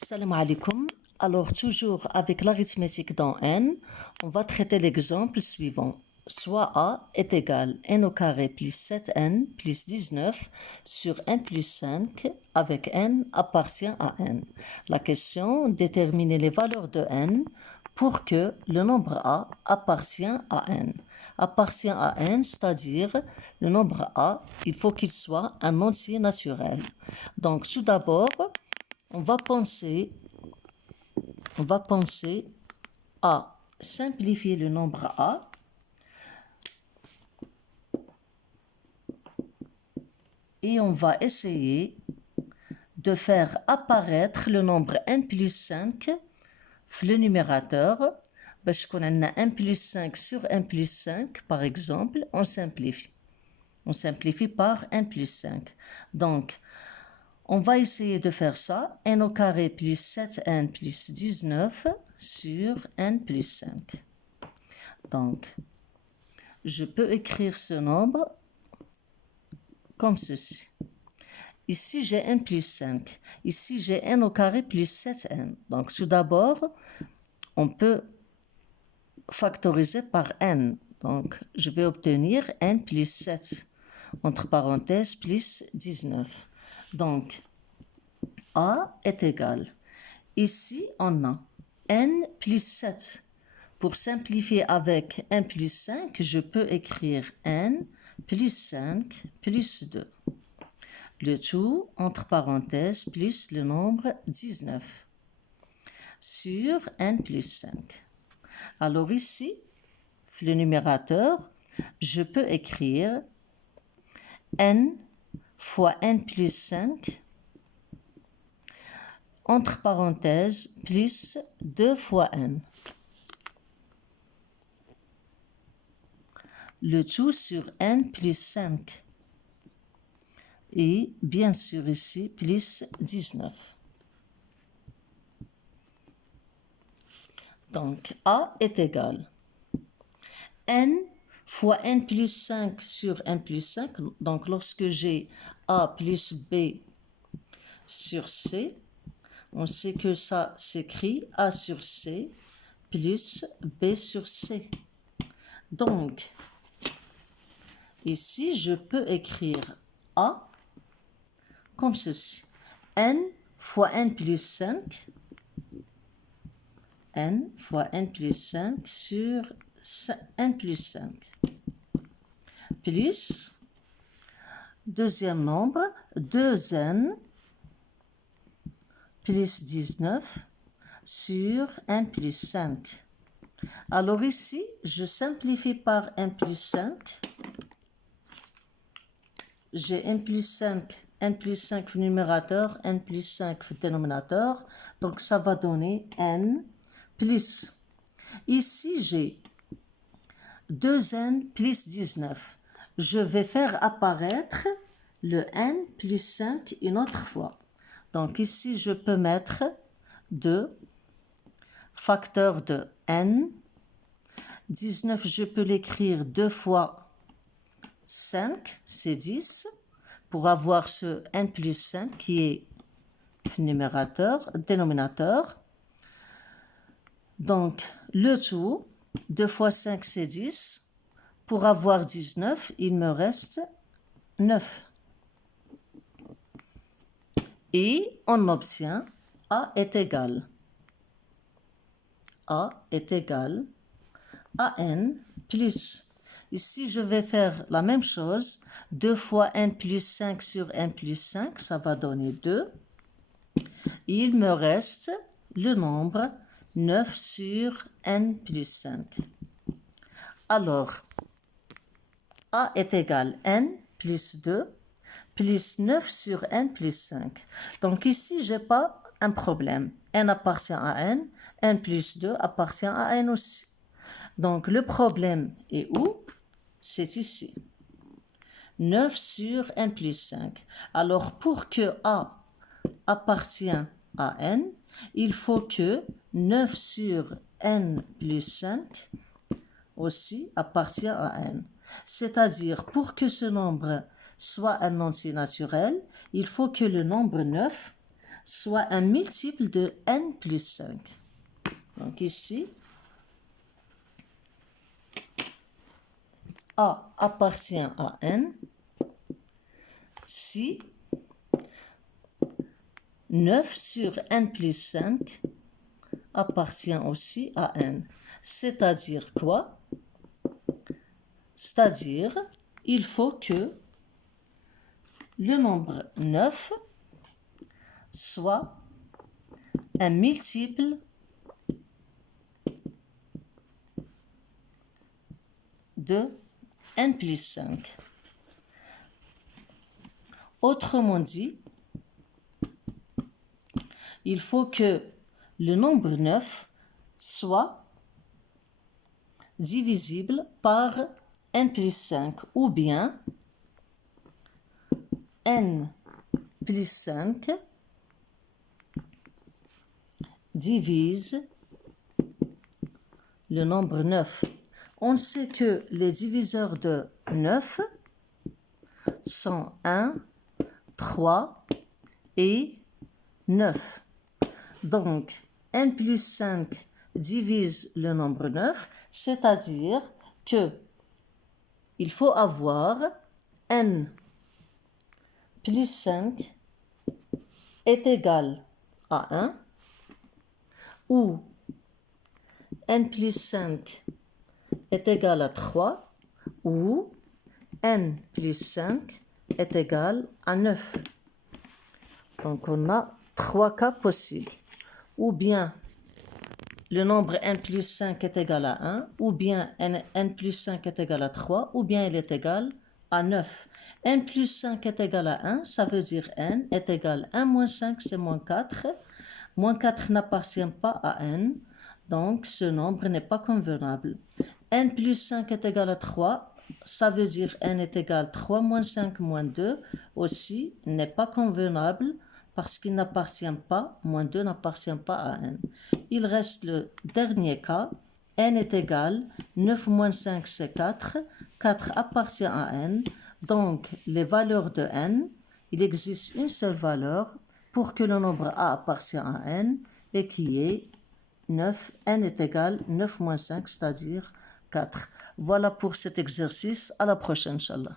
Salam alaikum. Alors, toujours avec l'arithmétique dans n, on va traiter l'exemple suivant. Soit a est égal n au carré plus 7n plus 19 sur n plus 5 avec n appartient à n. La question, déterminer les valeurs de n pour que le nombre a appartient à n. Appartient à n, c'est-à-dire le nombre a, il faut qu'il soit un entier naturel. Donc, tout d'abord, on va penser à simplifier le nombre a et on va essayer de faire apparaître le nombre n plus 5 le numérateur. Parce qu'on a n plus 5 sur n plus 5, par exemple, on simplifie. On simplifie par n plus 5. Donc, on va essayer de faire ça. n au carré plus 7n plus 19 sur n plus 5. Donc, je peux écrire ce nombre comme ceci. Ici, j'ai n plus 5. Ici, j'ai n au carré plus 7n. Donc, tout d'abord, on peut factoriser par n. Donc, je vais obtenir n plus 7, entre parenthèses, plus 19. Donc, a est égal. Ici, on a n plus 7. Pour simplifier avec n plus 5, je peux écrire n plus 5 plus 2. Le tout, entre parenthèses, plus le nombre 19 sur n plus 5. Alors ici, le numérateur, je peux écrire n fois n plus 5 entre parenthèses plus 2 fois n. Le tout sur n plus 5. Et bien sûr ici, plus 19. Donc, a est égal n fois n plus 5 sur n plus 5. Donc, lorsque j'ai a plus b sur c, on sait que ça s'écrit a sur c plus b sur c. Donc, ici, je peux écrire a comme ceci. n fois n plus 5, n fois n plus 5 sur n plus 5, plus, deuxième nombre, 2n plus 19 sur n plus 5. Alors ici, je simplifie par n plus 5. J'ai n plus 5 numérateur, n plus 5 dénominateur. Donc, ça va donner n plus. Ici, j'ai 2n plus 19. Je vais faire apparaître le n plus 5 une autre fois. Donc, ici, je peux mettre 2 facteur de n. 19, je peux l'écrire 2 fois 5, c'est 10, pour avoir ce n plus 5 qui est numérateur, dénominateur. Donc, le tout, 2 fois 5, c'est 10. Pour avoir 19, il me reste 9. Et on obtient a est égal a n plus. Ici, je vais faire la même chose. 2 fois n plus 5 sur n plus 5, ça va donner 2. Et il me reste le nombre 9 sur n plus 5. Alors, a est égal n plus 2 plus 9 sur n plus 5. Donc ici, je n'ai pas un problème. n appartient à n, n plus 2 appartient à n aussi. Donc le problème est où? C'est ici. 9 sur n plus 5. Alors pour que a appartient à n, il faut que 9 sur n plus 5 aussi appartient à n. C'est-à-dire, pour que ce nombre soit un entier naturel, il faut que le nombre 9 soit un multiple de n plus 5. Donc ici, A appartient à n si 9 sur n plus 5 appartient aussi à n. C'est-à-dire quoi? C'est-à-dire, il faut que le nombre 9 soit un multiple de n plus 5. Autrement dit, il faut que le nombre 9 soit divisible par n plus 5 ou bien n plus 5 divise le nombre 9. On sait que les diviseurs de 9 sont 1, 3 et 9. Donc, n plus 5 divise le nombre 9, c'est-à-dire que il faut avoir n plus 5 est égal à 1 ou n plus 5 est égal à 3 ou n plus 5 est égal à 9. Donc on a 3 cas possibles. Ou bien le nombre n plus 5 est égal à 1, ou bien n plus 5 est égal à 3, ou bien il est égal à 9. n plus 5 est égal à 1, ça veut dire n est égal à 1 moins 5, c'est moins 4. Moins 4 n'appartient pas à n, donc ce nombre n'est pas convenable. n plus 5 est égal à 3, ça veut dire n est égal à 3 moins 5 moins 2, aussi n'est pas convenable parce qu'il n'appartient pas, moins 2 n'appartient pas à n. Il reste le dernier cas, n est égal, 9 moins 5 c'est 4, 4 appartient à n, donc les valeurs de n, il existe une seule valeur pour que le nombre a appartient à n et qui est 9, n est égal 9 moins 5, c'est-à-dire 4. Voilà pour cet exercice. À la prochaine, Inch'Allah.